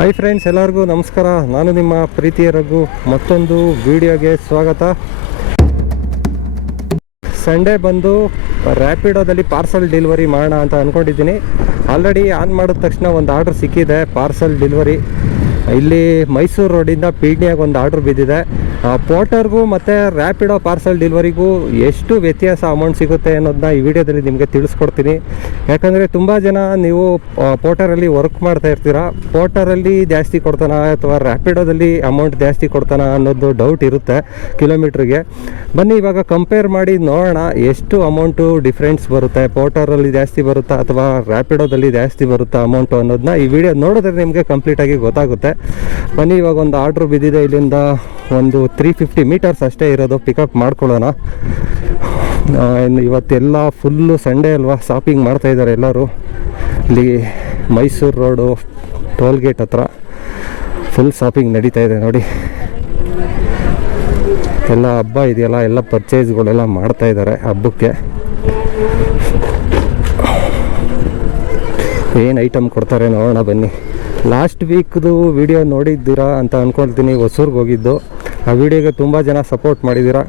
Hi friends ಎಲ್ಲರಿಗೂ ನಮಸ್ಕಾರ. ನಾನು ನಿಮ್ಮ ಪ್ರೀತಿಯ ರಘು. ಮತ್ತೊಂದು ವಿಡಿಯೋಗೆ ಸ್ವಾಗತ. ಸಂಡೇ ಬಂದು ರ್ಯಾಪಿಡೋದಲ್ಲಿ ಪಾರ್ಸಲ್ ಡೆಲಿವರಿ ಮಾಡೋಣ ಅಂತ ಅಂದ್ಕೊಂಡಿದ್ದೀನಿ ಆಲ್ರೆಡಿ ಆನ್ ಮಾಡಿದ ತಕ್ಷಣ ಒಂದು ಆರ್ಡ್ರ್ ಸಿಕ್ಕಿದೆ ಪಾರ್ಸಲ್ ಡೆಲಿವರಿ ಇಲ್ಲಿ ಮೈಸೂರು ರೋಡಿಂದ ಪೀಡ್ನಿಯಾಗ ಒಂದು ಆರ್ಡ್ರ್ ಬಿದ್ದಿದೆ. ಪೋರ್ಟರ್ಗೂ ಮತ್ತು ರ್ಯಾಪಿಡೋ ಪಾರ್ಸಲ್ ಡೆಲಿವರಿಗೂ ಎಷ್ಟು ವ್ಯತ್ಯಾಸ ಅಮೌಂಟ್ ಸಿಗುತ್ತೆ ಅನ್ನೋದನ್ನ ಈ ವಿಡಿಯೋದಲ್ಲಿ ನಿಮಗೆ ತಿಳಿಸ್ಕೊಡ್ತೀನಿ. ಯಾಕಂದರೆ ತುಂಬ ಜನ ನೀವು ಪೋರ್ಟರಲ್ಲಿ ವರ್ಕ್ ಮಾಡ್ತಾ ಇರ್ತೀರಾ, ಪೋರ್ಟರಲ್ಲಿ ಜಾಸ್ತಿ ಕೊಡ್ತಾನ ಅಥವಾ ರ್ಯಾಪಿಡೋದಲ್ಲಿ ಅಮೌಂಟ್ ಜಾಸ್ತಿ ಕೊಡ್ತಾನ ಅನ್ನೋದು ಡೌಟ್ ಇರುತ್ತೆ ಕಿಲೋಮೀಟ್ರಿಗೆ. ಬನ್ನಿ ಇವಾಗ ಕಂಪೇರ್ ಮಾಡಿ ನೋಡೋಣ ಎಷ್ಟು ಅಮೌಂಟು ಡಿಫ್ರೆನ್ಸ್ ಬರುತ್ತೆ, ಪೋರ್ಟರಲ್ಲಿ ಜಾಸ್ತಿ ಬರುತ್ತಾ ಅಥವಾ ರ್ಯಾಪಿಡೋದಲ್ಲಿ ಜಾಸ್ತಿ ಬರುತ್ತಾ ಅಮೌಂಟು ಅನ್ನೋದನ್ನ ಈ ವಿಡಿಯೋ ನೋಡಿದ್ರೆ ನಿಮಗೆ ಕಂಪ್ಲೀಟಾಗಿ ಗೊತ್ತಾಗುತ್ತೆ. ಬನ್ನಿ ಇವಾಗ ಒಂದು ಆರ್ಡ್ರ್ ಬಿದ್ದಿದೆ, ಇಲ್ಲಿಂದ ಒಂದು ತ್ರೀ ಫಿಫ್ಟಿ ಮೀಟರ್ಸ್ ಅಷ್ಟೇ ಇರೋದು. ಪಿಕಪ್ ಮಾಡ್ಕೊಳ್ಳೋಣ. ಇನ್ನು ಇವತ್ತೆಲ್ಲ ಫುಲ್ಲು ಸಂಡೇ ಅಲ್ವಾ? ಶಾಪಿಂಗ್ ಮಾಡ್ತಾ ಇದ್ದಾರೆ ಎಲ್ಲರೂ. ಇಲ್ಲಿ ಮೈಸೂರು ರೋಡು ಟೋಲ್ ಗೇಟ್ ಹತ್ರ ಫುಲ್ ಶಾಪಿಂಗ್ ನಡೀತಾ ಇದೆ ನೋಡಿ. ಎಲ್ಲ ಹಬ್ಬ ಇದೆಯಲ್ಲ, ಎಲ್ಲ ಪರ್ಚೇಸ್ಗಳೆಲ್ಲ ಮಾಡ್ತಾ ಇದ್ದಾರೆ ಹಬ್ಬಕ್ಕೆ. ಏನು ಐಟಮ್ ಕೊಡ್ತಾರೆ ನೋಡೋಣ ಬನ್ನಿ. ಲಾಸ್ಟ್ ವೀಕ್ದು ವಿಡಿಯೋ ನೋಡಿದ್ದೀರಾ ಅಂತ ಅಂದ್ಕೊಳ್ತೀನಿ ಹೊಸೂರ್ಗೆ ಹೋಗಿದ್ದು. ಆ ವಿಡಿಯೋಗೆ ತುಂಬ ಜನ ಸಪೋರ್ಟ್ ಮಾಡಿದ್ದೀರಾ?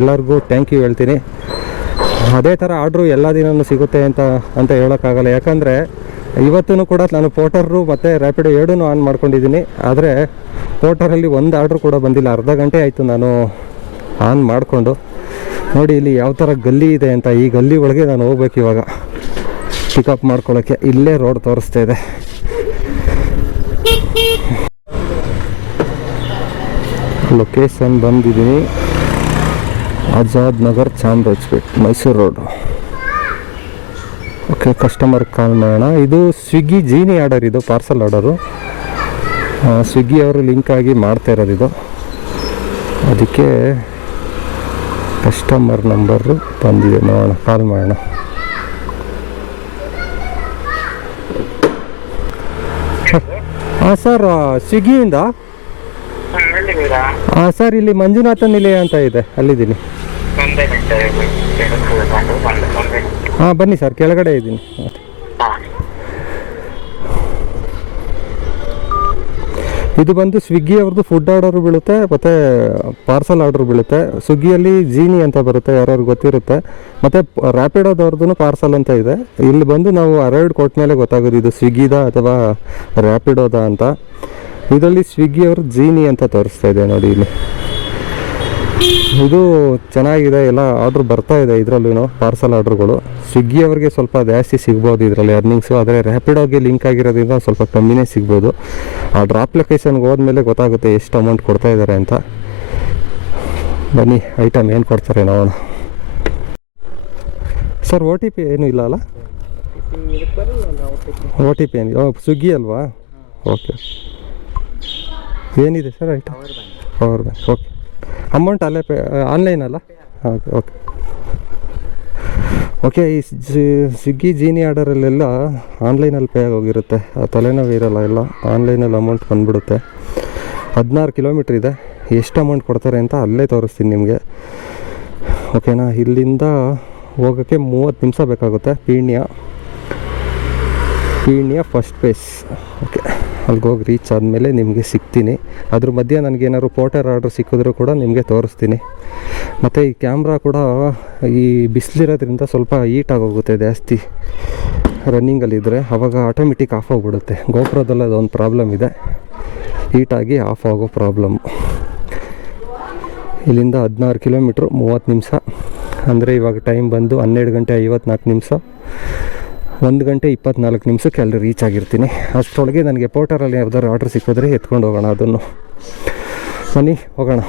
ಎಲ್ಲರಿಗೂ ಥ್ಯಾಂಕ್ ಯು ಹೇಳ್ತೀನಿ. ಅದೇ ಥರ ಆರ್ಡ್ರು ಎಲ್ಲ ದಿನವೂ ಸಿಗುತ್ತೆ ಅಂತ ಅಂತ ಹೇಳೋಕ್ಕಾಗಲ್ಲ. ಯಾಕಂದರೆ ಇವತ್ತೂ ಕೂಡ ನಾನು ಪೋಟರು ಮತ್ತು ರ್ಯಾಪಿಡೋ ಎರಡೂ ಆನ್ ಮಾಡ್ಕೊಂಡಿದ್ದೀನಿ. ಆದರೆ ಪೋಟರಲ್ಲಿ ಒಂದು ಆರ್ಡ್ರು ಕೂಡ ಬಂದಿಲ್ಲ. ಅರ್ಧ ಗಂಟೆ ಆಯಿತು ನಾನು ಆನ್ ಮಾಡಿಕೊಂಡು. ನೋಡಿ ಇಲ್ಲಿ ಯಾವ ಥರ ಗಲ್ಲಿ ಇದೆ ಅಂತ. ಈ ಗಲ್ಲಿ ಒಳಗೆ ನಾನು ಹೋಗ್ಬೇಕು ಇವಾಗ. ಪಿಕಪ್ ಮಾಡ್ಕೊಳ್ಳೋಕ್ಕೆ ಇಲ್ಲೇ ರೋಡ್ ತೋರಿಸ್ತಾ ಇದೆ. ಲೊಕೇಶನ್ ಬಂದಿದ್ದೀನಿ. Azad Nagar Chamrajpet, Mysuru road. Okay customer call ಮಾಡೋಣ. ಇದು ಸ್ವಿಗ್ಗಿ ಜೀನಿ ಆರ್ಡರ್ ಇದು ಪಾರ್ಸಲ್ ಆರ್ಡರು ಸ್ವಿಗ್ಗಿ ಅವರು ಲಿಂಕ್ ಆಗಿ ಮಾಡ್ತಾ ಇದು. ಅದಕ್ಕೆ ಕಸ್ಟಮರ್ ನಂಬರು ಬಂದಿದೆ. ನೋಡೋಣ ಕಾಲ್ ಮಾಡೋಣ. ಹಾಂ ಸರ್ ಸ್ವಿಗ್ಗಿಯಿಂದ ಹಾಂ ಸರ್ ಇಲ್ಲಿ ಮಂಜುನಾಥ ನಿಲಯ ಅಂತ ಇದೆ. ಅಲ್ಲಿದ್ದೀನಿ. ಹಾಂ ಬನ್ನಿ ಸರ್ ಕೆಳಗಡೆ ಇದ್ದೀನಿ. ಇದು ಬಂದು ಸ್ವಿಗ್ಗಿ ಅವ್ರದ್ದು ಫುಡ್ ಆರ್ಡರ್ ಬೀಳುತ್ತೆ ಮತ್ತು ಪಾರ್ಸಲ್ ಆರ್ಡರ್ ಬೀಳುತ್ತೆ. ಸ್ವಿಗ್ಗಿಯಲ್ಲಿ ಜೀನಿ ಅಂತ ಬರುತ್ತೆ ಯಾರ್ಯಾರು ಗೊತ್ತಿರುತ್ತೆ. ಮತ್ತು ರ್ಯಾಪಿಡೋದವ್ರದ್ದು ಪಾರ್ಸಲ್ ಅಂತ ಇದೆ. ಇಲ್ಲಿ ಬಂದು ನಾವು ಅರೈವ್ಡ್ ಕೊಟ್ಟ ಮೇಲೆ ಗೊತ್ತಾಗೋದು ಇದು ಸ್ವಿಗ್ಗಿದ ಅಥವಾ ರ್ಯಾಪಿಡೋದ ಅಂತ. ಇದರಲ್ಲಿ ಸ್ವಿಗ್ಗಿ ಅವರು ಜೀನಿ ಅಂತ ತೋರಿಸ್ತಾ ಇದೆ ನೋಡಿ ಇಲ್ಲಿ. ಇದು ಚೆನ್ನಾಗಿದೆ ಎಲ್ಲ ಆರ್ಡ್ರ್ ಬರ್ತಾ ಇದೆ ಇದರಲ್ಲೂ ಪಾರ್ಸಲ್ ಆರ್ಡ್ರ್ಗಳು ಸ್ವಿಗ್ಗಿ ಅವರಿಗೆ ಸ್ವಲ್ಪ ಜಾಸ್ತಿ ಸಿಗ್ಬೋದು ಇದರಲ್ಲಿ ಅರ್ನಿಂಗ್ಸು ಆದರೆ ರ್ಯಾಪಿಡೋಗೆ ಲಿಂಕ್ ಆಗಿರೋದ್ರಿಂದ ಸ್ವಲ್ಪ ಕಮ್ಮಿನೇ ಸಿಗ್ಬೋದು. ಆ ಡ್ರಾಪ್ ಲೊಕೇಶನ್ಗೆ ಹೋದ್ಮೇಲೆ ಗೊತ್ತಾಗುತ್ತೆ ಎಷ್ಟು ಅಮೌಂಟ್ ಕೊಡ್ತಾ ಇದ್ದಾರೆ ಅಂತ. ಬನ್ನಿ ಐಟಮ್ ಏನು ಕೊಡ್ತಾರೆ ನಾವು ಸರ್ ಓ ಟಿ ಪಿ ಏನೂ ಇಲ್ಲ ಅಲ್ಲ? ಓ ಟಿ ಪಿ ಏನು ಓ ಸ್ವಿಗ್ಗಿ ಅಲ್ವಾ? ಓಕೆ ಏನಿದೆ sir item power bank okay amount ಅಲ್ಲೇ ಪೇ ಆನ್ಲೈನ್ ಅಲ್ಲ? ಓಕೆ ಓಕೆ ಓಕೆ ಈ ಜಿ- ಸ್ವಿಗ್ಗಿ ಜೀನಿ ಆರ್ಡರಲ್ಲೆಲ್ಲ ಆನ್ಲೈನಲ್ಲಿ ಪೇ ಆಗೋಗಿರುತ್ತೆ. ಆ ತಲೆನೋವು ಇರೋಲ್ಲ ಎಲ್ಲ ಆನ್ಲೈನಲ್ಲಿ ಅಮೌಂಟ್ ಬಂದ್ಬಿಡುತ್ತೆ. ಹದಿನಾರು ಕಿಲೋಮೀಟ್ರ್ ಇದೆ. ಎಷ್ಟು ಅಮೌಂಟ್ ಕೊಡ್ತಾರೆ ಅಂತ ಅಲ್ಲೇ ತೋರಿಸ್ತೀನಿ ನಿಮಗೆ. ಓಕೆನಾ ಇಲ್ಲಿಂದ ಹೋಗೋಕ್ಕೆ ಮೂವತ್ತು ನಿಮಿಷ ಬೇಕಾಗುತ್ತೆ Peenya. Peenya first phase okay ಅಲ್ಲಿಗೆ ಹೋಗಿ ರೀಚ್ ಆದಮೇಲೆ ನಿಮಗೆ ಸಿಗ್ತೀನಿ. ಅದ್ರ ಮಧ್ಯೆ ನನಗೇನಾದ್ರು ಪೋಟರ್ ಆರ್ಡ್ರ್ ಸಿಕ್ಕಿದ್ರೂ ಕೂಡ ನಿಮಗೆ ತೋರಿಸ್ತೀನಿ. ಮತ್ತು ಈ ಕ್ಯಾಮ್ರಾ ಕೂಡ ಈ ಬಿಸಿಲಿರೋದ್ರಿಂದ ಸ್ವಲ್ಪ ಹೀಟ್ ಆಗೋಗುತ್ತೆ ಜಾಸ್ತಿ. ರನ್ನಿಂಗಲ್ಲಿದ್ದರೆ ಆವಾಗ ಆಟೋಮೆಟಿಕ್ ಆಫ್ ಆಗಿಬಿಡುತ್ತೆ. ಗೋಪುರದಲ್ಲಿ ಅದೊಂದು ಪ್ರಾಬ್ಲಮ್ ಇದೆ. ಹೀಟಾಗಿ ಆಫ್ ಆಗೋ ಪ್ರಾಬ್ಲಮ್ ಇಲ್ಲಿಂದ ಹದಿನಾರು ಕಿಲೋಮೀಟ್ರು ಮೂವತ್ತು ನಿಮಿಷ. ಅಂದರೆ ಇವಾಗ ಟೈಮ್ ಬಂದು ಹನ್ನೆರಡು ಗಂಟೆ ಐವತ್ನಾಲ್ಕು ನಿಮಿಷ. ಒಂದು ಗಂಟೆ ಇಪ್ಪತ್ನಾಲ್ಕು ನಿಮಿಷಕ್ಕೆ ಅಲ್ಲಿ ರೀಚ್ ಆಗಿರ್ತೀನಿ. ಅಷ್ಟರೊಳಗೆ ನನಗೆ ಪೋರ್ಟರಲ್ಲಿ ಯಾವ್ದಾದ್ರು ಆರ್ಡ್ರ್ ಸಿಕ್ಕಿದ್ರೆ ಎತ್ಕೊಂಡು ಹೋಗೋಣ, ಅದನ್ನು. ಬನ್ನಿ, ಹೋಗೋಣ.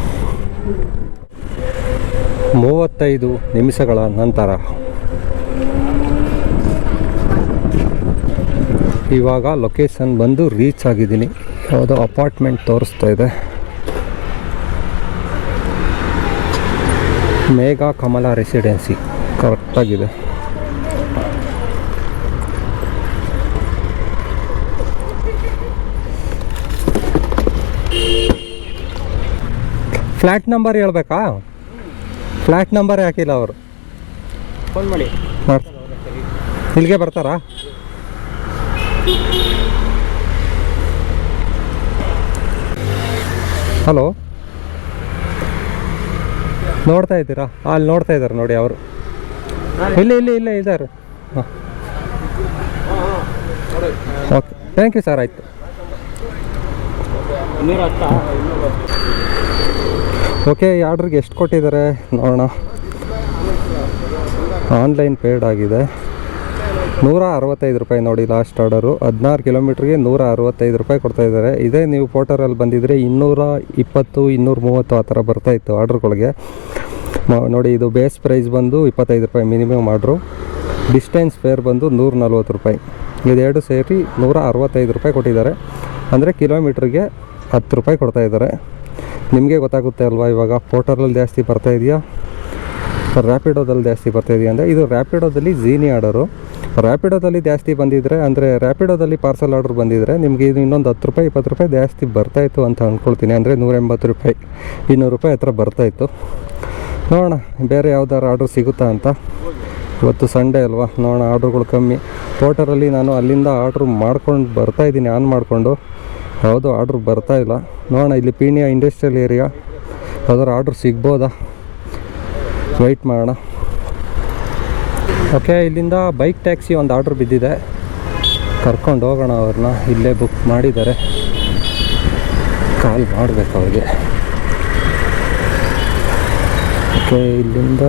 ಮೂವತ್ತೈದು ನಿಮಿಷಗಳ ನಂತರ. ಇವಾಗ ಲೊಕೇಶನ್ ಬಂದು ರೀಚ್ ಆಗಿದ್ದೀನಿ. ಯಾವುದೋ ಅಪಾರ್ಟ್ಮೆಂಟ್ ತೋರಿಸ್ತಾ ಇದೆ. ಮೇಘಾ ಕಮಲ ರೆಸಿಡೆನ್ಸಿ ಕರೆಕ್ಟಾಗಿದೆ ಫ್ಲ್ಯಾಟ್ ನಂಬರ್ ಹೇಳ್ಬೇಕಾ? ಫ್ಲ್ಯಾಟ್ ನಂಬರ್ ಹಾಕಿಲ್ಲ ಅವರು? ಫೋನ್ ಮಾಡಿ. ಇಲ್ಲಿಗೆ ಬರ್ತಾರಾ? ಹಲೋ ನೋಡ್ತಾ ಇದ್ದೀರಾ? ಅಲ್ಲಿ ನೋಡ್ತಾ ಇದ್ದಾರೆ ನೋಡಿ ಅವರು. ಇಲ್ಲ ಇಲ್ಲ ಇಲ್ಲ ಇದ್ದಾರೆ. ಹಾಂ. ಓಕೆ ಥ್ಯಾಂಕ್ ಯು ಸರ್ ಆಯಿತು. ಓಕೆ, ಈ ಆರ್ಡ್ರಿಗೆ ಎಷ್ಟು ಕೊಟ್ಟಿದ್ದಾರೆ ನೋಡೋಣ. ಆನ್ಲೈನ್ ಪೇಡ್ ಆಗಿದೆ. ನೂರ ಅರವತ್ತೈದು ರೂಪಾಯಿ ನೋಡಿ ಲಾಸ್ಟ್ ಆರ್ಡರು ಹದಿನಾರು ಕಿಲೋಮೀಟ್ರಿಗೆ ನೂರ ಅರವತ್ತೈದು ರೂಪಾಯಿ ಕೊಡ್ತಾ ಇದ್ದಾರೆ. ಇದೇ ನೀವು ಪೋರ್ಟರಲ್ಲಿ ಬಂದಿದ್ದರೆ ಇನ್ನೂರ ಇಪ್ಪತ್ತು, ಇನ್ನೂರ ಮೂವತ್ತು ಆ ಥರ ಬರ್ತಾಯಿತ್ತು ಆರ್ಡ್ರ್ಗಳಿಗೆ ನೋಡಿ ಇದು ಬೇಸ್ ಪ್ರೈಸ್ ಬಂದು ಇಪ್ಪತ್ತೈದು ರೂಪಾಯಿ ಮಿನಿಮಮ್ ಆರ್ಡ್ರು ಡಿಸ್ಟೆನ್ಸ್ ಫೇರ್ ಬಂದು ನೂರ ನಲ್ವತ್ತು ರೂಪಾಯಿ. ಇದೆರಡು ಸೇರಿ ನೂರ ಅರವತ್ತೈದು ರೂಪಾಯಿ ಕೊಟ್ಟಿದ್ದಾರೆ. ಅಂದರೆ ಕಿಲೋಮೀಟ್ರಿಗೆ ಹತ್ತು ರೂಪಾಯಿ ಕೊಡ್ತಾ ಇದ್ದಾರೆ. ನಿಮಗೆ ಗೊತ್ತಾಗುತ್ತೆ ಅಲ್ವಾ, ಇವಾಗ ಪೋರ್ಟರಲ್ಲಿ ಜಾಸ್ತಿ ಬರ್ತಾ ಇದೆಯಾ? ರ್ಯಾಪಿಡೋದಲ್ಲಿ ಜಾಸ್ತಿ ಬರ್ತಾ ಇದೆಯಾ ಅಂದರೆ, ಇದು ರ್ಯಾಪಿಡೋದಲ್ಲಿ ಜೀನಿ ಆರ್ಡರು ರ್ಯಾಪಿಡೋದಲ್ಲಿ ಜಾಸ್ತಿ ಬಂದಿದ್ದರೆ ಅಂದರೆ ರ್ಯಾಪಿಡೋದಲ್ಲಿ ಪಾರ್ಸಲ್ ಆರ್ಡರ್ ಬಂದಿದ್ದರೆ ನಿಮಗೆ ಇದು ಇನ್ನೊಂದು ಹತ್ತು ರೂಪಾಯಿ, ಇಪ್ಪತ್ತು ರೂಪಾಯಿ ಜಾಸ್ತಿ ಬರ್ತಾಯಿತ್ತು ಅಂತ ಅಂದ್ಕೊಳ್ತೀನಿ ಅಂದರೆ ನೂರ ಎಂಬತ್ತು ರೂಪಾಯಿ, ಇನ್ನೂರು ರೂಪಾಯಿ ಹತ್ರ ಬರ್ತಾಯಿತ್ತು ನೋಡೋಣ, ಬೇರೆ ಯಾವ್ದಾರು ಆರ್ಡ್ರ್ ಸಿಗುತ್ತಾ ಅಂತ. ಇವತ್ತು ಸಂಡೇ ಅಲ್ವಾ? ನೋಡೋಣ ಆರ್ಡ್ರುಗಳು ಕಮ್ಮಿ. ಪೋರ್ಟರಲ್ಲಿ ನಾನು ಅಲ್ಲಿಂದ ಆರ್ಡ್ರ್ ಮಾಡ್ಕೊಂಡು ಬರ್ತಾಯಿದ್ದೀನಿ ಆನ್ ಮಾಡಿಕೊಂಡು. ಯಾವುದು ಆರ್ಡ್ರ್ ಬರ್ತಾ ಇಲ್ಲ. ನೋಡೋಣ, ಇಲ್ಲಿ ಪೀಣ್ಯ ಇಂಡಸ್ಟ್ರಿಯಲ್ ಏರಿಯಾ ಅದರ ಆರ್ಡ್ರ್ ಸಿಗ್ಬೋದಾ? ವೆಯ್ಟ್ ಮಾಡೋಣ. ಓಕೆ ಇಲ್ಲಿಂದ ಬೈಕ್ ಟ್ಯಾಕ್ಸಿ ಒಂದು ಆರ್ಡ್ರ್ ಬಿದ್ದಿದೆ. ಕರ್ಕೊಂಡು ಹೋಗೋಣ ಅವ್ರನ್ನ. ಇಲ್ಲೇ ಬುಕ್ ಮಾಡಿದ್ದಾರೆ. ಕಾಲ್ ಮಾಡಬೇಕು ಅವ್ರಿಗೆ. ಓಕೆ ಇಲ್ಲಿಂದ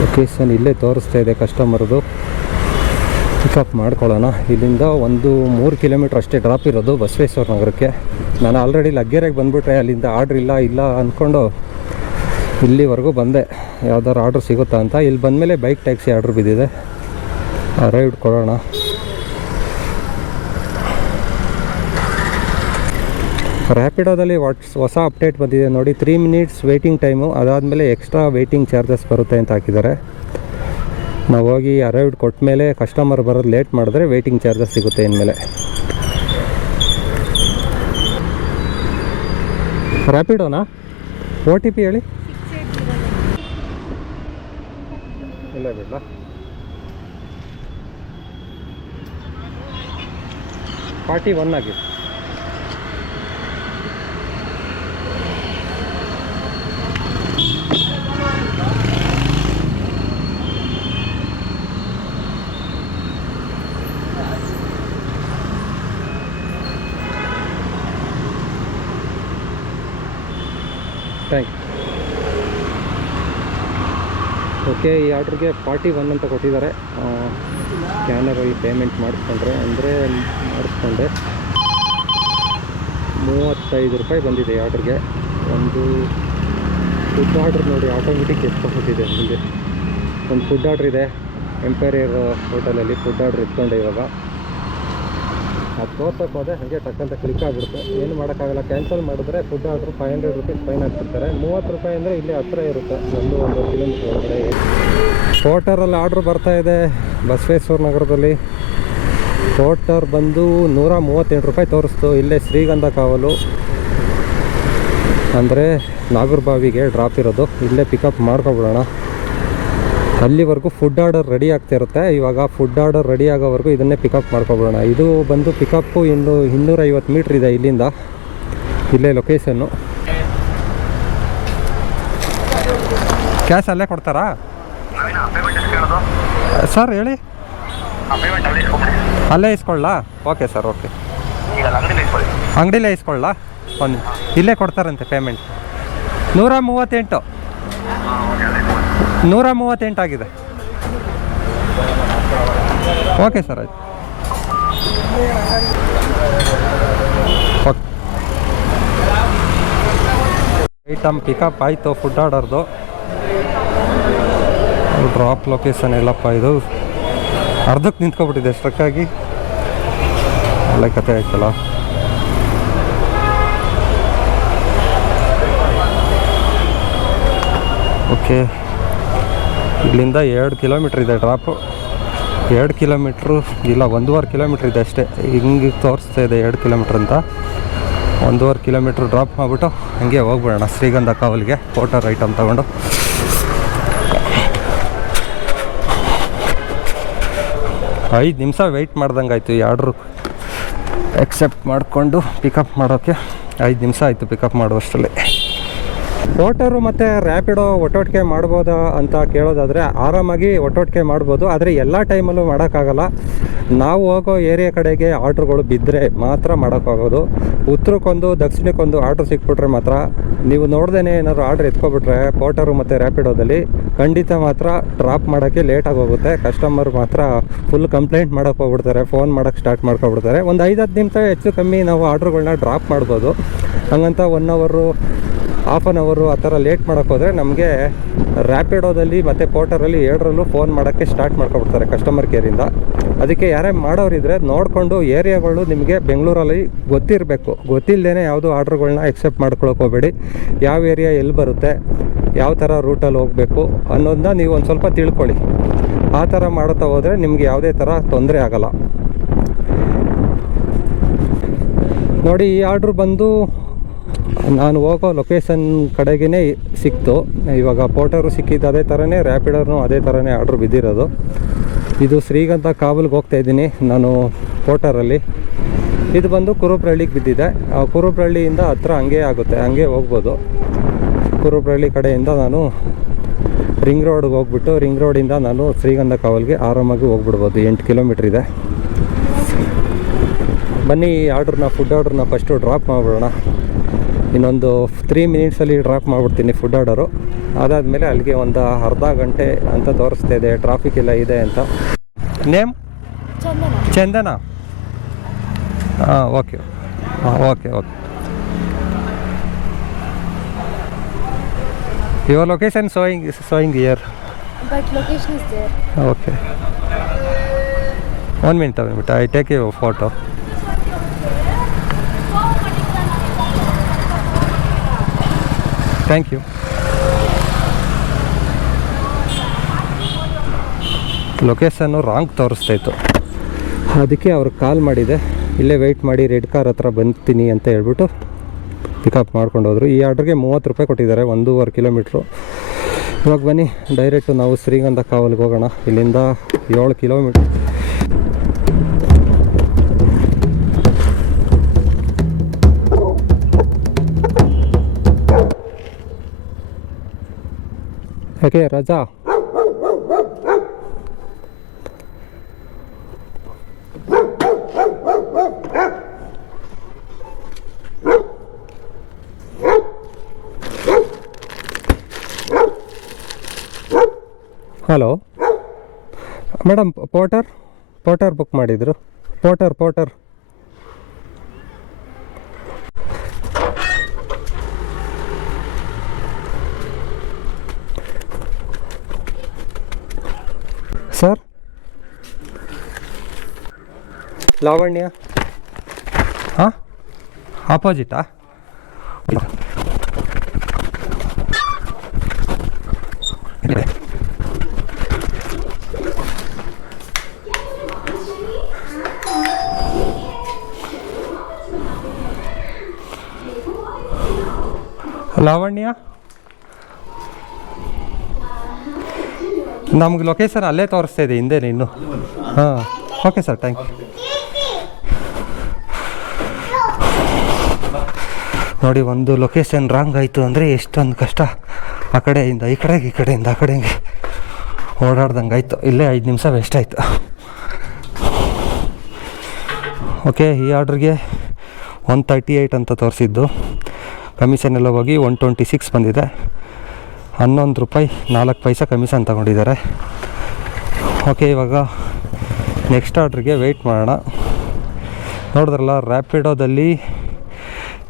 ಲೊಕೇಶನ್ ಇಲ್ಲೇ ತೋರಿಸ್ತಾ ಇದೆ ಕಸ್ಟಮರ್ದು ಪಿಕಪ್ ಮಾಡ್ಕೊಳ್ಳೋಣ. ಇಲ್ಲಿಂದ ಒಂದು ಮೂರು ಕಿಲೋಮೀಟ್ರ್ ಅಷ್ಟೇ ಡ್ರಾಪ್ ಇರೋದು ಬಸವೇಶ್ವರ ನಗರಕ್ಕೆ. ನಾನು ಆಲ್ರೆಡಿ ಲಗ್ಗೆರೆಗೆ ಬಂದುಬಿಟ್ರೆ ಅಲ್ಲಿಂದ ಆರ್ಡ್ರ್ ಇಲ್ಲ ಇಲ್ಲ ಅಂದ್ಕೊಂಡು ಇಲ್ಲಿವರೆಗೂ ಬಂದೆ. ಯಾವ್ದಾದ್ರು ಆರ್ಡ್ರ್ ಸಿಗುತ್ತಾ ಅಂತ. ಇಲ್ಲಿ ಬಂದಮೇಲೆ ಬೈಕ್ ಟ್ಯಾಕ್ಸಿ ಆರ್ಡ್ರ್ ಬಿದ್ದಿದೆ. ರೈಡ್ ಕೊಡೋಣ. ರ್ಯಾಪಿಡೋದಲ್ಲಿ ವಾಟ್ಸ್ ಹೊಸ ಅಪ್ಡೇಟ್ ಬಂದಿದೆ ನೋಡಿ ತ್ರೀ ಮಿನಿಟ್ಸ್ ವೆಯ್ಟಿಂಗ್ ಟೈಮು ಅದಾದಮೇಲೆ ಎಕ್ಸ್ಟ್ರಾ ವೇಟಿಂಗ್ ಚಾರ್ಜಸ್ ಬರುತ್ತೆ ಅಂತ ಹಾಕಿದ್ದಾರೆ. ನಾವು ಹೋಗಿ ಅರೈವ್ಡ್ ಕೊಟ್ಟ ಮೇಲೆ ಕಸ್ಟಮರ್ ಬರೋದು ಲೇಟ್ ಮಾಡಿದ್ರೆ ವೆಯ್ಟಿಂಗ್ ಚಾರ್ಜಸ್ ಸಿಗುತ್ತೆ ಇನ್ಮೇಲೆ. ರ್ಯಾಪಿಡೋನಾ ಓ ಟಿ ಪಿ ಹೇಳಿ? ಇಲ್ಲ ಬಿಡ್ಲ. ಫಾರ್ಟಿ ಒನ್ ಆಗಿ ಥ್ಯಾಂಕ್ ಓಕೆ ಈ ಆರ್ಡ್ರಿಗೆ ಫಾರ್ಟಿ ಒನ್ ಅಂತ ಕೊಟ್ಟಿದ್ದಾರೆ. ಸ್ಕ್ಯಾನರಲ್ಲಿ ಪೇಮೆಂಟ್ ಮಾಡಿಸ್ಕೊಂಡ್ರೆ, ಅಂದರೆ ಮಾಡಿಸ್ಕೊಂಡೆ. ಮೂವತ್ತೈದು ರೂಪಾಯಿ ಬಂದಿದೆ ಈ ಆರ್ಡ್ರಿಗೆ ಒಂದು ಫುಡ್ ಆರ್ಡ್ರ್ ನೋಡಿ ಆಟೋಮೆಟಿಕ್ ಎತ್ಕೊಂಡ್ಬಿಟ್ಟಿದೆ ನಿಮಗೆ. ಒಂದು ಫುಡ್ ಆರ್ಡ್ರ್ ಇದೆ. ಎಂಪೈರಿಯರ್ ಹೋಟೆಲಲ್ಲಿ ಫುಡ್ ಆರ್ಡ್ರ್ ಇಟ್ಕೊಂಡೆ ಇವಾಗ. ಅದು ತೋರ್ಸೋಕೆ ಹೋದೆ ಹಾಗೆ ಟಕ್ಕಂತ ಕ್ಲಿಕ್ ಆಗಿಬಿಡುತ್ತೆ. ಏನು ಮಾಡೋಕ್ಕಾಗಲ್ಲ. ಕ್ಯಾನ್ಸಲ್ ಮಾಡಿದ್ರೆ ಫುಡ್ ಆದರೂ ಫೈವ್ ಹಂಡ್ರೆಡ್ ರುಪೀಸ್ ಫೈನ್ ಹಾಕ್ತಿರ್ತಾರೆ ಮೂವತ್ತು ರೂಪಾಯಿ ಅಂದರೆ ಇಲ್ಲಿ ಹತ್ತಿರ ಇರುತ್ತೆ. ಒಂದು ಒಂದು ಕಿಲೋಮೀಟ್ರ್ ಒಳಗಡೆ. ಹೋಟರಲ್ಲಿ ಆರ್ಡ್ರ್ ಬರ್ತಾ ಇದೆ ಬಸವೇಶ್ವರ ನಗರದಲ್ಲಿ. ಹೋಟರ್ ಬಂದು ನೂರ ಮೂವತ್ತೆಂಟು ರೂಪಾಯಿ ತೋರಿಸ್ತು. ಇಲ್ಲೇ ಶ್ರೀಗಂಧ ಕಾವಲು. ಅಂದರೆ ನಾಗರಬಾವಿಗೆ ಡ್ರಾಪ್ ಇರೋದು. ಇಲ್ಲೇ ಪಿಕಪ್ ಮಾಡ್ಕೊಬಿಡೋಣ. ಅಲ್ಲಿವರೆಗೂ ಫುಡ್ ಆರ್ಡರ್ ರೆಡಿ ಆಗ್ತಿರುತ್ತೆ ಇವಾಗ ಫುಡ್ ಆರ್ಡರ್ ರೆಡಿ ಆಗೋವರೆಗೂ ಇದನ್ನೇ ಪಿಕಪ್ ಮಾಡ್ಕೊಬಿಡೋಣ. ಇದು ಬಂದು ಪಿಕಪ್ಪು ಇನ್ನು ಇನ್ನೂರೈವತ್ತು ಮೀಟ್ರ್ ಇದೆ ಇಲ್ಲಿಂದ. ಇಲ್ಲೇ ಲೊಕೇಶನ್ನು ಕ್ಯಾಶ್ ಅಲ್ಲೇ ಕೊಡ್ತಾರಾ? ಸರ್ ಹೇಳಿ. ಅಲ್ಲಿ ಇಸ್ಕೊಳ್ಳಾ ಓಕೆ ಸರ್ ಓಕೆ ಅಂಗಡಿಲೇ ಇಸ್ಕೊಳ್ಳಾ. ಒಂದು ಇಲ್ಲೇ ಕೊಡ್ತಾರಂತೆ ಪೇಮೆಂಟ್ ನೂರ ಮೂವತ್ತೆಂಟು ಹಾಂ ಓಕೆ ಅಲ್ಲೇ ಇಸ್ಕೊಳ್ಳಿ ನೂರ ಮೂವತ್ತೆಂಟು ಆಗಿದೆ. ಓಕೆ ಸರ್ ಆಯ್ತು. ಐಟಮ್ ಪಿಕಪ್ ಆಯಿತು ಫುಡ್ ಆರ್ಡರ್ದು ಡ್ರಾಪ್ ಲೊಕೇಶನ್ ಎಲ್ಲಪ್ಪ ಇದು. ಅರ್ಧಕ್ಕೆ ನಿಂತ್ಕೊಬಿಟ್ಟಿದೆ ಸ್ಟ್ರಕ್ಕಾಗಿ ಒಳ್ಳೆ ಕತೆ ಆಯ್ತಲ್ಲ. ಓಕೆ ಇಲ್ಲಿಂದ ಎರಡು ಕಿಲೋಮೀಟ್ರ್ ಇದೆ ಡ್ರಾಪು ಎರಡು ಕಿಲೋಮೀಟ್ರು ಇಲ್ಲ, ಒಂದೂವರೆ ಕಿಲೋಮೀಟ್ರ್ ಇದೆ ಅಷ್ಟೇ. ಹಿಂಗೆ ತೋರಿಸ್ತಾ ಇದೆ ಎರಡು ಕಿಲೋಮೀಟ್ರ್ ಅಂತ. ಒಂದೂವರೆ ಕಿಲೋಮೀಟ್ರ್ ಡ್ರಾಪ್ ಮಾಡಿಬಿಟ್ಟು ಹಂಗೆ ಹೋಗ್ಬಿಡೋಣ. ಶ್ರೀಗಂಧ ಕಾವಲಿಗೆ ಫೋಟೋ ಐಟಮ್ ತಗೊಂಡು. ಐದು ನಿಮಿಷ ವೆಯ್ಟ್ ಮಾಡ್ದಂಗೆ ಆಯಿತು ಆರ್ಡ್ರು ಎಕ್ಸೆಪ್ಟ್ ಮಾಡಿಕೊಂಡು ಪಿಕಪ್ ಮಾಡೋಕ್ಕೆ ಐದು ನಿಮಿಷ ಆಯಿತು ಪಿಕಪ್ ಮಾಡುವಷ್ಟರಲ್ಲಿ. ಪೋಟರು ಮತ್ತು ರ್ಯಾಪಿಡೋ ಒಟ್ಟೊಟ್ಟಿಗೆ ಮಾಡ್ಬೋದಾ ಅಂತ ಕೇಳೋದಾದರೆ ಆರಾಮಾಗಿ ಒಟ್ಟೊಟ್ಟಿಗೆ ಮಾಡ್ಬೋದು, ಆದರೆ ಎಲ್ಲ ಟೈಮಲ್ಲೂ ಮಾಡೋಕ್ಕಾಗಲ್ಲ. ನಾವು ಹೋಗೋ ಏರಿಯಾ ಕಡೆಗೆ ಆರ್ಡ್ರ್ಗಳು ಬಿದ್ದರೆ ಮಾತ್ರ ಮಾಡೋಕ್ಕಾಗೋದು. ಉತ್ತರಕ್ಕೊಂದು, ದಕ್ಷಿಣಕ್ಕೊಂದು ಆರ್ಡ್ರ್ ಸಿಕ್ಬಿಟ್ರೆ ಮಾತ್ರ. ನೀವು ನೋಡ್ದೇ ಏನಾದ್ರು ಆರ್ಡ್ರ್ ಎತ್ಕೊಬಿಟ್ರೆ ಪೋಟರು ಮತ್ತು ರ್ಯಾಪಿಡೋದಲ್ಲಿ ಖಂಡಿತ ಮಾತ್ರ ಡ್ರಾಪ್ ಮಾಡೋಕ್ಕೆ ಲೇಟಾಗಿ ಹೋಗುತ್ತೆ ಕಸ್ಟಮರ್ ಮಾತ್ರ ಫುಲ್ ಕಂಪ್ಲೇಂಟ್ ಮಾಡೋಕ್ಕೆ ಹೋಗ್ಬಿಡ್ತಾರೆ ಫೋನ್ ಮಾಡೋಕ್ಕೆ ಸ್ಟಾರ್ಟ್ ಮಾಡ್ಕೊಬಿಡ್ತಾರೆ ಒಂದು ಐದು ಹತ್ತು ನಿಮಿಷ ಹೆಚ್ಚು ಕಮ್ಮಿ ನಾವು ಆರ್ಡ್ರುಗಳನ್ನ ಡ್ರಾಪ್ ಮಾಡ್ಬೋದು. ಹಂಗಂತ ಒನ್ ಅವರು ಹಾಫ್ ಆನ್ ಅವರು ಆ ಥರ ಲೇಟ್ ಮಾಡೋಕ್ಕೆ ಹೋದರೆ ನಮಗೆ ರ್ಯಾಪಿಡೋದಲ್ಲಿ ಮತ್ತು ಪೋಟರಲ್ಲಿ ಎರಡರಲ್ಲೂ ಫೋನ್ ಮಾಡೋಕ್ಕೆ ಸ್ಟಾರ್ಟ್ ಮಾಡ್ಕೊಬಿಡ್ತಾರೆ ಕಸ್ಟಮರ್ ಕೇರಿಂದ ಅದಕ್ಕೆ ಯಾರೇ ಮಾಡೋರಿದ್ರೆ ನೋಡಿಕೊಂಡು ಏರಿಯಾಗಳು ನಿಮಗೆ ಬೆಂಗಳೂರಲ್ಲಿ ಗೊತ್ತಿರಬೇಕು. ಗೊತ್ತಿಲ್ಲದೇ ಯಾವುದು ಆರ್ಡ್ರ್ಗಳನ್ನ ಎಕ್ಸೆಪ್ಟ್ ಮಾಡ್ಕೊಳಕ್ಕೆ ಹೋಗಬೇಡಿ. ಯಾವ ಏರಿಯಾ ಎಲ್ಲಿ ಬರುತ್ತೆ, ಯಾವ ಥರ ರೂಟಲ್ಲಿ ಹೋಗಬೇಕು ಅನ್ನೋದನ್ನ ನೀವು ಒಂದು ಸ್ವಲ್ಪ ತಿಳ್ಕೊಳ್ಳಿ. ಆ ಥರ ಮಾಡುತ್ತಾ ಹೋದರೆ ನಿಮ್ಗೆ ಯಾವುದೇ ಥರ ತೊಂದರೆ ಆಗಲ್ಲ. ನೋಡಿ ಈ ಆರ್ಡ್ರ್ ಬಂದು ನಾನು ಹೋಗೋ ಲೊಕೇಶನ್ ಕಡೆಗೇ ಸಿಕ್ತು. ಇವಾಗ ಪೋಟರು ಸಿಕ್ಕಿದ್ದು ಅದೇ ಥರನೇ ರ್ಯಾಪಿಡರ್ನು ಅದೇ ಥರನೇ ಆರ್ಡ್ರ್ ಬಿದ್ದಿರೋದು. ಇದು ಶ್ರೀಗಂಧ ಕಾವಲ್ಗೆ ಹೋಗ್ತಾ ಇದ್ದೀನಿ ನಾನು ಪೋಟರಲ್ಲಿ ಇದು ಬಂದು ಕುರುಪ್ರಹಳ್ಳಿಗೆ ಬಿದ್ದಿದೆ. ಆ ಕುರುಪ್ರಹಳ್ಳಿಯಿಂದ ಹತ್ರ ಹಂಗೆ ಆಗುತ್ತೆ, ಹಂಗೆ ಹೋಗ್ಬೋದು. ಕುರುಪ್ರಹಳ್ಳಿ ಕಡೆಯಿಂದ ನಾನು ರಿಂಗ್ ರೋಡ್ಗೆ ಹೋಗ್ಬಿಟ್ಟು ರಿಂಗ್ ರೋಡಿಂದ ನಾನು ಶ್ರೀಗಂಧ ಕಾವಲ್ಗೆ ಆರಾಮಾಗಿ ಹೋಗ್ಬಿಡ್ಬೋದು. ಎಂಟು ಕಿಲೋಮೀಟ್ರ್ ಇದೆ. ಬನ್ನಿ ಆರ್ಡ್ರನ್ನ ಫುಡ್ ಆರ್ಡ್ರನ್ನ ಫಸ್ಟು ಡ್ರಾಪ್ ಮಾಡಿಬಿಡೋಣ. ಇನ್ನೊಂದು ತ್ರೀ ಮಿನಿಟ್ಸಲ್ಲಿ ಡ್ರಾಪ್ ಮಾಡಿಬಿಡ್ತೀನಿ ಫುಡ್ ಆರ್ಡರು ಅದಾದಮೇಲೆ ಅಲ್ಲಿಗೆ ಒಂದು ಅರ್ಧ ಗಂಟೆ ಅಂತ ತೋರಿಸ್ತಾ ಇದೆ ಟ್ರಾಫಿಕ್ ಎಲ್ಲ ಇದೆ ಅಂತ. ನೇಮ್ ಚಂದನ. ಹಾಂ ಓಕೆ ಹಾಂ okay okay your location showing showing here one okay one minute ಬಿಟ್ಟು I take you photo thank you location wrong ತೋರಿಸ್ತಾಯಿತ್ತು ಅದಕ್ಕೆ ಅವ್ರಿಗೆ ಕಾಲ್ ಮಾಡಿದೆ. ಇಲ್ಲೇ ವೆಯ್ಟ್ ಮಾಡಿ ರೆಡ್ ಕಾರ್ ಹತ್ರ ಬಂತೀನಿ ಅಂತ ಹೇಳ್ಬಿಟ್ಟು ಪಿಕಪ್ ಮಾಡ್ಕೊಂಡು ಹೋದರು. ಈ ಆರ್ಡ್ರಿಗೆ ಮೂವತ್ತು ರೂಪಾಯಿ ಕೊಟ್ಟಿದ್ದಾರೆ, ಒಂದೂವರೆ ಕಿಲೋಮೀಟ್ರು ಇವಾಗ ಬನ್ನಿ ಡೈರೆಕ್ಟು ನಾವು ಶ್ರೀಗಂಧ ಕಾವಲ್ಗೆ ಹೋಗೋಣ. ಇಲ್ಲಿಂದ ಏಳು ಕಿಲೋಮೀಟ್ರ್ ಯಾಕೆ ರಜಾ. Hello. Madam porter porter book ಮಾಡಿದ್ರು. Porter porter sir Lavanya. ಹಾಂ? ಆಪೋಸಿಟಾ ಲಾವಣ್ಯ? ನಮ್ಗೆ ಲೊಕೇಶನ್ ಅಲ್ಲೇ ತೋರಿಸ್ತಾ ಇದೆ ಹಿಂದೆ ಇನ್ನು. ಹಾಂ. ಓಕೆ ಸರ್ ಥ್ಯಾಂಕ್ ಯು ನೋಡಿ, ಒಂದು ಲೊಕೇಶನ್ ರಾಂಗ್ ಆಯಿತು ಅಂದರೆ ಎಷ್ಟೊಂದು ಕಷ್ಟ. ಆ ಕಡೆಯಿಂದ, ಈ ಕಡೆಗೆ, ಈ ಕಡೆಯಿಂದ, ಆ ಕಡೆಗೆ. ಓಡಾಡ್ದಂಗೆ ಆಯಿತು. ಇಲ್ಲೇ ಐದು ನಿಮಿಷ ವೇಸ್ಟ್ ಆಯಿತು. ಓಕೆ ಈ ಆರ್ಡ್ರಿಗೆ ಒನ್ ತರ್ಟಿ ಏಯ್ಟ್ ಅಂತ ತೋರಿಸಿದ್ದು. ಕಮಿಷನ್ ಎಲ್ಲ ಹೋಗಿ ಒನ್ ಟ್ವೆಂಟಿ ಸಿಕ್ಸ್ ಬಂದಿದೆ. ಹನ್ನೊಂದು ರೂಪಾಯಿ, ನಾಲ್ಕು ಪೈಸೆ ಕಮಿಷನ್ ತಗೊಂಡಿದ್ದಾರೆ. ಓಕೆ ಇವಾಗ ನೆಕ್ಸ್ಟ್ ಆರ್ಡ್ರಿಗೆ ವೆಯ್ಟ್ ಮಾಡೋಣ. ನೋಡಿದ್ರಲ್ಲ ರ್ಯಾಪಿಡೋದಲ್ಲಿ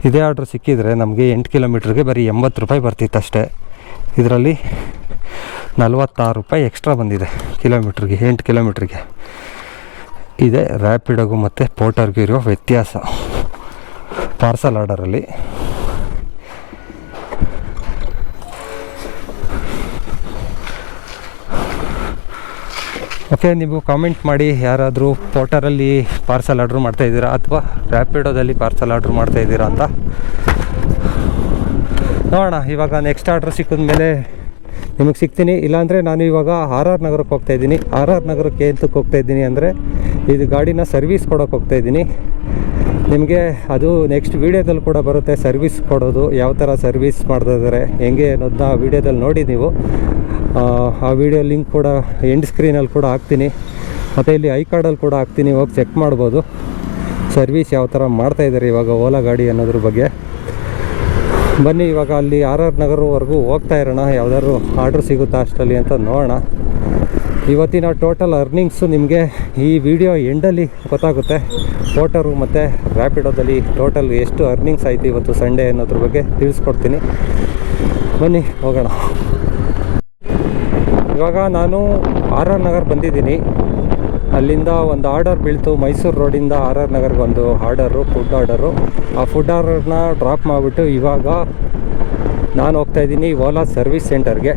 ಇದೇ ಆರ್ಡ್ರ್ ಸಿಕ್ಕಿದರೆ ನಮಗೆ ಎಂಟು ಕಿಲೋಮೀಟ್ರಿಗೆ ಬರೀ ಎಂಬತ್ತು ರೂಪಾಯಿ ಬರ್ತಿತ್ತು ಅಷ್ಟೇ. ಇದರಲ್ಲಿ ನಲ್ವತ್ತಾರು ರೂಪಾಯಿ ಎಕ್ಸ್ಟ್ರಾ ಬಂದಿದೆ ಕಿಲೋಮೀಟ್ರಿಗೆ, ಎಂಟು ಕಿಲೋಮೀಟ್ರಿಗೆ. ಇದೆ ರ್ಯಾಪಿಡೋಗೂ ಮತ್ತು ಪೋಟರ್ಗೂ ಇರೋ ವ್ಯತ್ಯಾಸ. ಪಾರ್ಸಲ್ ಆರ್ಡರಲ್ಲಿ ಓಕೆ ನೀವು ಕಾಮೆಂಟ್ ಮಾಡಿ, ಯಾರಾದರೂ ಪೋಟರಲ್ಲಿ ಪಾರ್ಸಲ್ ಆರ್ಡ್ರ್ ಮಾಡ್ತಾಯಿದ್ದೀರಾ ಅಥವಾ ರ್ಯಾಪಿಡೋದಲ್ಲಿ ಪಾರ್ಸಲ್ ಆರ್ಡ್ರ್ ಮಾಡ್ತಾಯಿದ್ದೀರಾ ಅಂತ? ನೋಡೋಣ, ಇವಾಗ ನೆಕ್ಸ್ಟ್ ಆರ್ಡ್ರ್ ಸಿಕ್ಕಿದ ಮೇಲೆ ನಿಮಗೆ ಸಿಗ್ತೀನಿ. ಇಲ್ಲಾಂದರೆ ನಾನು ಇವಾಗ ಆರ್ ಆರ್ ನಗರಕ್ಕೆ ಹೋಗ್ತಾ ಇದ್ದೀನಿ. ಆರ್ ಆರ್ ನಗರಕ್ಕೆ ಎಂತಕ್ಕೆ ಹೋಗ್ತಾ ಇದ್ದೀನಿ ಅಂದರೆ, ಇದು ಗಾಡಿನ ಸರ್ವಿಸ್ ಕೊಡೋಕೆ ಹೋಗ್ತಾ ಇದ್ದೀನಿ. ನಿಮಗೆ ಅದು ನೆಕ್ಸ್ಟ್ ವೀಡಿಯೋದಲ್ಲಿ ಕೂಡ ಬರುತ್ತೆ ಸರ್ವಿಸ್ ಕೊಡೋದು. ಯಾವ ಥರ ಸರ್ವಿಸ್ ಮಾಡ್ತಾ ಇದ್ದಾರೆ ಹೆಂಗೆ ಅನ್ನೋದನ್ನ ವೀಡಿಯೋದಲ್ಲಿ ನೋಡಿ ನೀವು. ಆ, ವಿಡಿಯೋ ಲಿಂಕ್ ಕೂಡ ಎಂಡ್ ಸ್ಕ್ರೀನಲ್ಲಿ ಕೂಡ ಹಾಕ್ತೀನಿ. ಮತ್ತು ಇಲ್ಲಿ ಐ ಕಾರ್ಡಲ್ಲಿ ಕೂಡ ಹಾಕ್ತೀನಿ. ಹೋಗಿ ಚೆಕ್ ಮಾಡ್ಬೋದು. ಸರ್ವಿಸ್ ಯಾವ ಥರ ಮಾಡ್ತಾಯಿದ್ದಾರೆ ಇವಾಗ ಓಲಾ ಗಾಡಿ ಅನ್ನೋದ್ರ ಬಗ್ಗೆ. ಬನ್ನಿ ಇವಾಗ ಅಲ್ಲಿ ಆರ್ ಆರ್ ನಗರವರೆಗೂ ಹೋಗ್ತಾ ಇರೋಣ. ಯಾವ್ದಾದ್ರು ಆರ್ಡ್ರ್ ಸಿಗುತ್ತಾ ಅಷ್ಟರಲ್ಲಿ ಅಂತ ನೋಡೋಣ. ಇವತ್ತಿನ ಟೋಟಲ್ ಅರ್ನಿಂಗ್ಸು ನಿಮಗೆ ಈ ವಿಡಿಯೋ ಎಂಡಲ್ಲಿ ಗೊತ್ತಾಗುತ್ತೆ. ಟೋಟರು ಮತ್ತು ರ್ಯಾಪಿಡೋದಲ್ಲಿ ಟೋಟಲ್ ಎಷ್ಟು ಅರ್ನಿಂಗ್ಸ್ ಆಯಿತು ಇವತ್ತು ಸಂಡೇ ಅನ್ನೋದ್ರ ಬಗ್ಗೆ ತಿಳಿಸ್ಕೊಡ್ತೀನಿ. ಬನ್ನಿ ಹೋಗೋಣ. ಇವಾಗ ನಾನು ಆರ್ ಆರ್ ನಗರ್ ಬಂದಿದ್ದೀನಿ. ಅಲ್ಲಿಂದ ಒಂದು ಆರ್ಡರ್ ಬೀಳ್ತು. ಮೈಸೂರು ರೋಡಿಂದ ಆರ್ ಆರ್ ನಗರ್ಗೆ ಒಂದು ಆರ್ಡರು ಫುಡ್ ಆರ್ಡರು. ಆ ಫುಡ್ ಆರ್ಡರ್ನ ಡ್ರಾಪ್ ಮಾಡಿಬಿಟ್ಟು ಇವಾಗ ನಾನು ಹೋಗ್ತಾ ಇದ್ದೀನಿ ಓಲಾ ಸರ್ವಿಸ್ ಸೆಂಟರ್ಗೆ.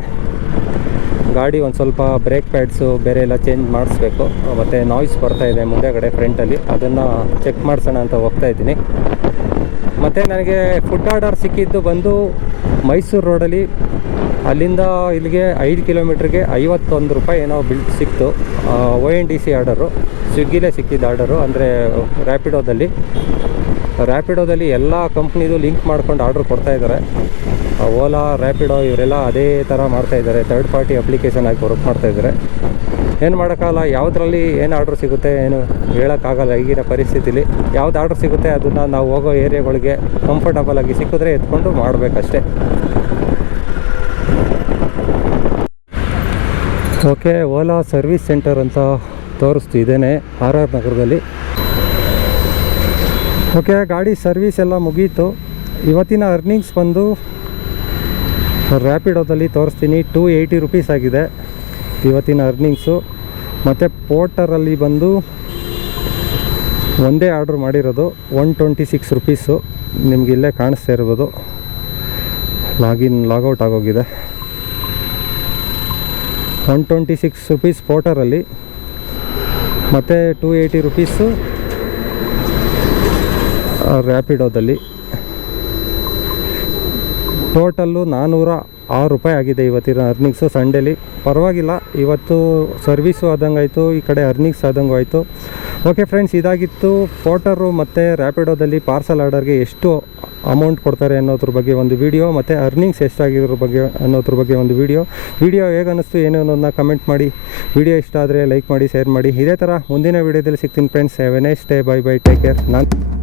ಗಾಡಿ ಒಂದು ಸ್ವಲ್ಪ ಬ್ರೇಕ್ ಪ್ಯಾಡ್ಸು ಬೇರೆ ಎಲ್ಲ ಚೇಂಜ್ ಮಾಡಿಸ್ಬೇಕು. ಮತ್ತು ನಾಯ್ಸ್ ಬರ್ತಾಯಿದೆ ಮುಂದೆಗಡೆ ಫ್ರಂಟಲ್ಲಿ ಅದನ್ನು ಚೆಕ್ ಮಾಡಿಸೋಣ ಅಂತ ಹೋಗ್ತಾ ಇದ್ದೀನಿ. ಮತ್ತು ನನಗೆ ಫುಡ್ ಆರ್ಡರ್ ಸಿಕ್ಕಿದ್ದು ಬಂದು ಮೈಸೂರು ರೋಡಲ್ಲಿ ಅಲ್ಲಿಂದ ಇಲ್ಲಿಗೆ ಐದು ಕಿಲೋಮೀಟ್ರಿಗೆ ಐವತ್ತೊಂದು ರೂಪಾಯಿ ಏನೋ ಬಿಲ್ ಸಿಕ್ತು. O N D C order, ಸ್ವಿಗ್ಗಿಲೇ ಸಿಕ್ಕಿದ್ದು ಆರ್ಡರು, ಅಂದರೆ ರ್ಯಾಪಿಡೋದಲ್ಲಿ ರ್ಯಾಪಿಡೋದಲ್ಲಿ ಎಲ್ಲ ಕಂಪ್ನಿದು ಲಿಂಕ್ ಮಾಡ್ಕೊಂಡು ಆರ್ಡ್ರ್ ಕೊಡ್ತಾ ಇದ್ದಾರೆ. ಓಲಾ ರ್ಯಾಪಿಡೋ ಇವರೆಲ್ಲ ಅದೇ ಥರ ಮಾಡ್ತಾ ಇದ್ದಾರೆ. ತರ್ಡ್ ಪಾರ್ಟಿ ಅಪ್ಲಿಕೇಶನ್ ಆಗಿ ವರ್ಕ್ ಮಾಡ್ತಾ ಇದ್ದಾರೆ. ಏನು ಮಾಡೋಕ್ಕಾಗಲ್ಲ, ಯಾವುದ್ರಲ್ಲಿ ಏನು ಆರ್ಡ್ರ್ ಸಿಗುತ್ತೆ ಏನು ಹೇಳೋಕ್ಕಾಗಲ್ಲ ಈಗಿನ ಪರಿಸ್ಥಿತಿಲಿ. ಯಾವ್ದು ಆರ್ಡ್ರ್ ಸಿಗುತ್ತೆ ಅದನ್ನು ನಾವು ಹೋಗೋ ಏರಿಯಾಗಳಿಗೆ ಕಂಫರ್ಟಬಲ್ ಆಗಿ ಸಿಕ್ಕಿದ್ರೆ ಎತ್ಕೊಂಡು ಮಾಡಬೇಕಷ್ಟೇ. ಓಕೆ, ಓಲಾ ಸರ್ವಿಸ್ ಸೆಂಟರ್ ಅಂತ ತೋರಿಸ್ತು ಆರ್ ಆರ್ ನಗರದಲ್ಲಿ. ಓಕೆ, ಗಾಡಿ ಸರ್ವಿಸ್ ಎಲ್ಲ ಮುಗೀತು. ಇವತ್ತಿನ ಅರ್ನಿಂಗ್ಸ್ ಬಂದು ರ್ಯಾಪಿಡೋದಲ್ಲಿ ತೋರಿಸ್ತೀನಿ ಟೂ ಏಯ್ಟಿ ರುಪೀಸ್ ಆಗಿದೆ ಇವತ್ತಿನ ಅರ್ನಿಂಗ್ಸು ಮತ್ತು ಪೋರ್ಟರಲ್ಲಿ ಬಂದು ಒಂದೇ ಆರ್ಡ್ರ್ ಮಾಡಿರೋದು ಒನ್ ಟ್ವೆಂಟಿ ಸಿಕ್ಸ್ ರುಪೀಸು ನಿಮಗಿಲ್ಲೇ ಕಾಣಿಸ್ತಾ ಇರ್ಬೋದು. ಲಾಗಿನ್ ಲಾಗೌಟ್ ಆಗೋಗಿದೆ. ಒನ್ ಟ್ವೆಂಟಿ ಸಿಕ್ಸ್ ರುಪೀಸ್ ಪೋಟರಲ್ಲಿ ಮತ್ತು ಟೂ ಏಯ್ಟಿ ರುಪೀಸು ರ್ಯಾಪಿಡೋದಲ್ಲಿ ಟೋಟಲ್ಲು ನಾನ್ನೂರ ಆರು ರೂಪಾಯಿ ಆಗಿದೆ ಇವತ್ತಿನ ಅರ್ನಿಂಗ್ಸು ಸಂಡೇಲಿ ಪರವಾಗಿಲ್ಲ, ಇವತ್ತು ಸರ್ವೀಸು ಆದಂಗೆ ಆಯಿತು ಈ ಕಡೆ ಅರ್ನಿಂಗ್ಸ್ ಆದಂಗೂ ಆಯಿತು ಓಕೆ ಫ್ರೆಂಡ್ಸ್ ಇದಾಗಿತ್ತು ಪೋಟರು ಮತ್ತು ರ್ಯಾಪಿಡೋದಲ್ಲಿ ಪಾರ್ಸಲ್ ಆರ್ಡರ್ಗೆ ಎಷ್ಟು ಅಮೌಂಟ್ ಕೊಡ್ತಾರೆ ಅನ್ನೋದ್ರ ಬಗ್ಗೆ ಒಂದು ವಿಡಿಯೋ ಮತ್ತು ಅರ್ನಿಂಗ್ಸ್ ಎಷ್ಟಾಗಿರೋ ಬಗ್ಗೆ ಅನ್ನೋದ್ರ ಬಗ್ಗೆ ಒಂದು ವಿಡಿಯೋ ವಿಡಿಯೋ ಹೇಗೆ ಅನ್ನಿಸ್ತು, ಏನು ಅನ್ನೋದನ್ನ ಕಮೆಂಟ್ ಮಾಡಿ. ವಿಡಿಯೋ ಇಷ್ಟ ಆದರೆ ಲೈಕ್ ಮಾಡಿ ಶೇರ್ ಮಾಡಿ. ಇದೇ ಥರ ಮುಂದಿನ ವಿಡಿಯೋದಲ್ಲಿ ಸಿಗ್ತೀನಿ friends nice day bye bye take care ನಾನು